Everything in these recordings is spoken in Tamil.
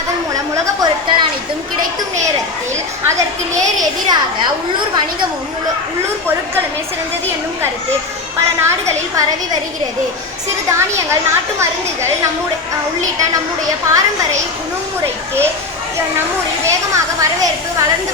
மயமாதல் மூலம் உலகப் பொருட்கள் அனைத்தும் கிடைக்கும் நேரத்தில் அதற்கு நேர் எதிராக உள்ளூர் வணிகமும் உள்ளூர் பொருட்களுமே சிறந்தது என்னும் கருத்து பல நாடுகளில் பரவி வருகிறது. சிறு தானியங்கள், நாட்டு மருந்துகள் உள்ளிட்ட நம்முடைய பாரம்பரிய உணவு முறைக்கு நம்மூரில் வேகமாக வளர்ந்து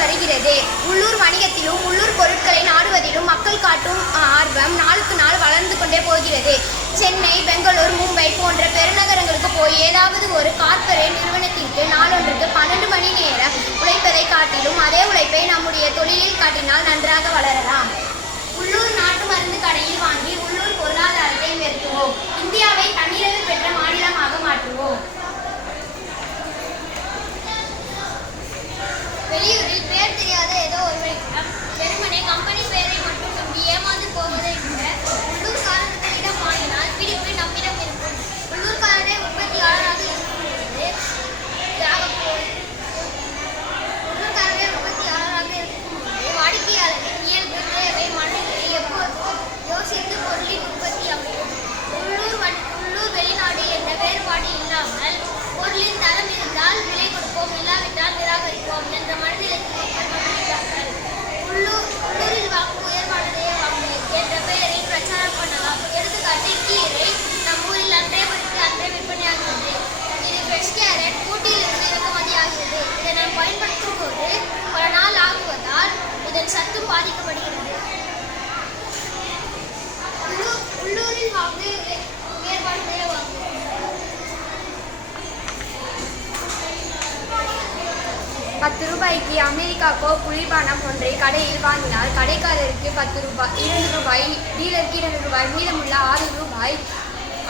வருகிறது. உள்ளூர் வணிகத்திலும் உள்ளூர் பொருட்களை நாடுவதிலும் மக்கள் காட்டும் ஆர்வம் நாளுக்கு நாள் வளர்ந்து கொண்டே போகிறது. சென்னை, பெங்களூர், மும்பை போன்ற பெருநகரங்களுக்கு போய் ஏதாவது ஒரு கார்ப்பரேட் நிறுவனத்திற்கு நாளொன்றுக்கு 12 மணி நேரம் உழைப்பதை காட்டிலும் அதே உழைப்பை நம்முடைய தொழிலில் காட்டினால் நன்றாக வளரலாம். உள்ளூர் நாட்டு மருந்து கடையில் வாங்கி உள்ளூர் பொருளாதாரத்தை உயர்த்துவோம். இந்தியாவை தன்னிறைவு பெற்ற மாநிலமாக மாற்றுவோம். வெளியூரில் பேர் தெரியாத ஏதோ ஒருவரிடம் வெறுமனே கம்பெனி பெயரை மட்டும் நம்பி ஏமாந்து போவதை விட உள்ளூர்காரர்களிடம் வாங்கினால் பிடிப்பு நம்மிடம் இருக்கும். உள்ளூர்காரரே உற்பத்தியாளராக இருக்கும்போது வாடிக்கையாளரின் இயல்பு, தேவை, மனநிலை எப்போதும் யோசித்து பொருளின் உற்பத்தி அமையும். உள்ளூர் வெளிநாடு என்ற வேறுபாடு இல்லாமல் பொருளின் தரம் இருந்தால் விலை கொடுப்போம், இல்லாவிட்டால் நிராகரிப்போம் என்ற மனநிலைக்கு மக்கள் வந்துவிட்டார்கள். உள்ளூரில் வாங்கும் உயர்வானதையே வாங்கு என்ற பெயரில் பிரச்சாரம் பண்ணலாம். எடுத்துக்காட்டு, கீரை நம் ஊரில் அன்றே பறித்து அன்றே விற்பனையாகிறது. இது ஃப்ரெஷ் கேரட் ஊட்டியிலிருந்து இறக்குமதி ஆகிறது. இதை நாம் பயன்படுத்தும் போது பல நாள் ஆகுவதால் இதன் சத்து பாதிக்கப்படுகிறது. உள்ளூரில் வாங்கு உயர்வானதையே வாங்கு. ₹10 அமெரிக்காக்கோ குளிர்பானம் ஒன்றை கடையில் வாங்கினால் கடைக்காரருக்கு ₹2, டீலருக்கு ₹2, மீதமுள்ள ₹6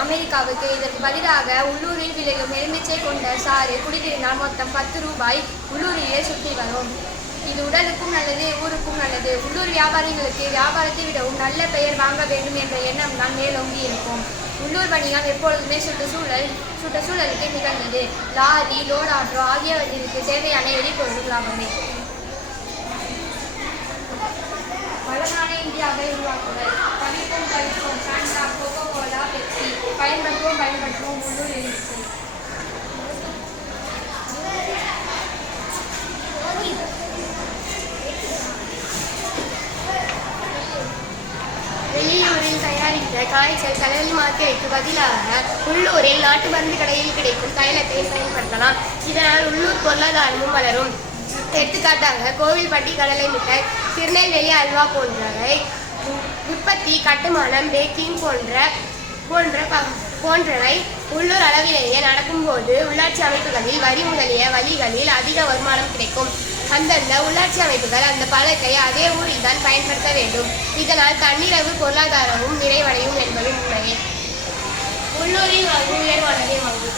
அமெரிக்காவுக்கு. இதற்கு பதிலாக உள்ளூரில் விளையும் எலுமிச்சை கொண்ட சாறு குடித்திருந்தால் மொத்தம் ₹10 உள்ளூரிலே சுற்றி வரும். இது உடலுக்கும் நல்லது, ஊருக்கும் நல்லது. உள்ளூர் வியாபாரிகளுக்கு வியாபாரத்தை விடவும் நல்ல பெயர் வாங்க வேண்டும் என்ற எண்ணம் தான் மேலோங்கி இருக்கும். உள்ளூர் வணிகம் எப்பொழுதுமே சுற்றுச்சூழலுக்கு நிகழ்ந்தது. லாரி, லோட் ஆட்டோ ஆகியவற்றிற்கு தேவையான எரிபொருள் லாபமே. வளமான இந்தியாவை உருவாக்குதல். தவிர்ப்போம் சாண்டா, கோகோ கோலா, பெப்சி. பயன்படுத்துவோம் உள்ளூர் எரிபொருள். வெளியூரில் தயாரித்த காய்ச்சல் தலைவலி மாத்திரைக்கு பதிலாக உள்ளூரில் நாட்டு மருந்து கடையில் கிடைக்கும் தைலத்தை பயன்படுத்தலாம். இதனால் உள்ளூர் பொருளாதாரமும் வளரும். எடுத்துக்காட்டாக கோவில்பட்டி கடலை மிட்டாய், திருநெல்வேலி அல்வா போன்றவை உற்பத்தி, கட்டுமானம், பேக்கிங் போன்றவை உள்ளூர் அளவிலேயே நடக்கும்போது உள்ளாட்சி அமைப்புகளில் வரி முதலிய வழிகளில் அதிக வருமானம் கிடைக்கும். அந்தந்த உள்ளாட்சி அமைப்புகள் அந்த பழத்தை அதே ஊரில் தான் பயன்படுத்த வேண்டும். இதனால் தன்னிறைவு பொருளாதாரமும் நிறைவடையும் என்பது உண்மையே. உள்ளூரில் வாங்கு உயர்வானதை வாங்கு.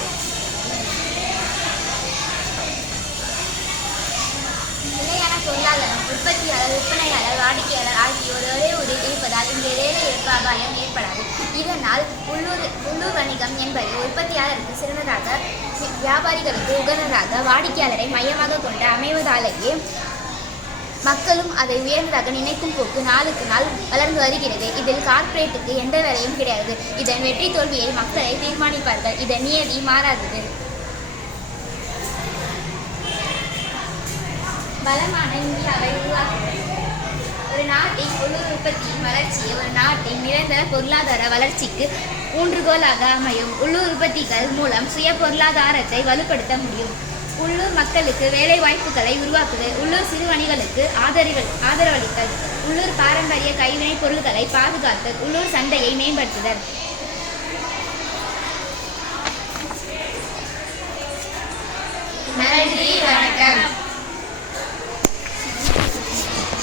நிலையான பொருளாதாரம். உற்பத்தியாளர், விற்பனையாளர், வாடிக்கையாளர் ஆகியோர் ஒரே ஊரில் இருப்பதால் இந்த வேலை ஏற்ப அபாயம் ஏற்படாது. இதனால் உள்ளூர் வணிகம் என்பது உற்பத்தியாளருக்கு சிறந்ததாக, வியாபாரிகளுக்கு உகந்ததாக, வாடிக்கையாளரை மையமாக கொண்டு அமைவதாலேயே மக்களும் அதை உயர்ந்ததாக நினைக்கும் போக்கு நாளுக்கு நாள் வளர்ந்து வருகிறது. இதில் கார்ப்பரேட்டுக்கு எந்த வேலையும் கிடையாது. இதன் வெற்றி தோல்வியை மக்களை தீர்மானிப்பார்கள். இதன் நியதி மாறாதது. பலமான இந்தியாவை உருவாக்குவது. ஒரு நாட்டின் உள்ளூர் உற்பத்தியின் வளர்ச்சி ஒரு நாட்டின் நிரந்தர பொருளாதார வளர்ச்சிக்கு ஊன்றுகோலாக அமையும். உள்ளூர் உற்பத்திகள் மூலம் சுய பொருளாதாரத்தை வலுப்படுத்த முடியும். உள்ளூர் மக்களுக்கு வேலை வாய்ப்புகளை உருவாக்குதல். உள்ளூர் சிறு வணிகங்களுக்கு ஆதரவளித்தல். உள்ளூர் பாரம்பரிய கைவினைப் பொருட்களை பாதுகாத்தல். உள்ளூர் சந்தையை மேம்படுத்துதல். நன்றி, வணக்கம்.